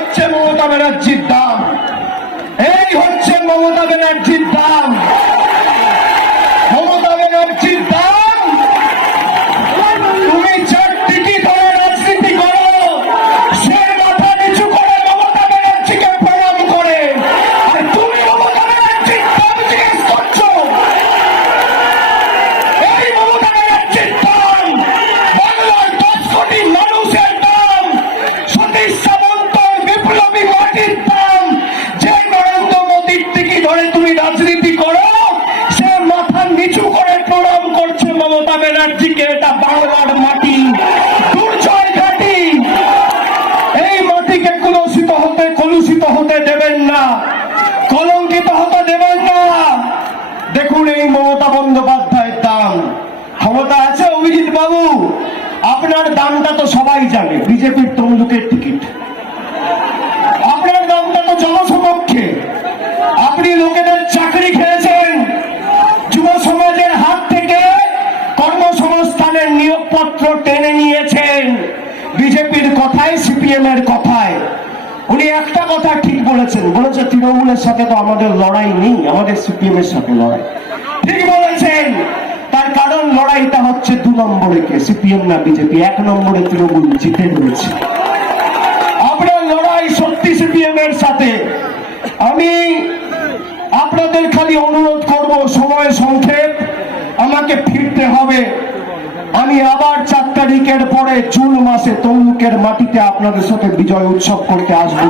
হচ্ছে মমতা ব্যানার্জির দাম। এই হচ্ছে মমতা ব্যানার্জির দাম। মমতা ব্যানার্জিকে এটা বাংলার মাটি। এই মাটিকে কলুষিত হতে কলুষিত হতে দেবেন না। কলঙ্কিত হতে দেবেন না। দেখুন এই মমতা বন্দ্যোপাধ্যায়ের দাম। ক্ষমতা আছে অভিজিৎ বাবু। আপনার দামটা তো সবাই জানে। নিয়োগপত্র টেনে নিয়েছেন। বিজেপির কথায় সিপিএম এর কথায় উনি একটা কথা ঠিক বলেছেন। বলেছে, তৃণমূলের সাথে তো আমাদের লড়াই নেই, আমাদের সিপিএম এর সাথে লড়াই। ঠিক বলেছেন। তার কারণ লড়াইটা হচ্ছে দু নম্বরে কে? সিপিএম না বিজেপি? এক নম্বরে তৃণমূল জিতে রয়েছে আপনার লড়াই সত্যি সিপিএম এর সাথে। আমি আপনাদের খালি অনুরোধ করব সময় সংক্ষেপ, আমাকে ফিরতে হবে। আমি আবার চার তারিখের পরে জুন মাসে তমুকের মাটিতে আপনাদের সাথে বিজয় উৎসব করতে আসব।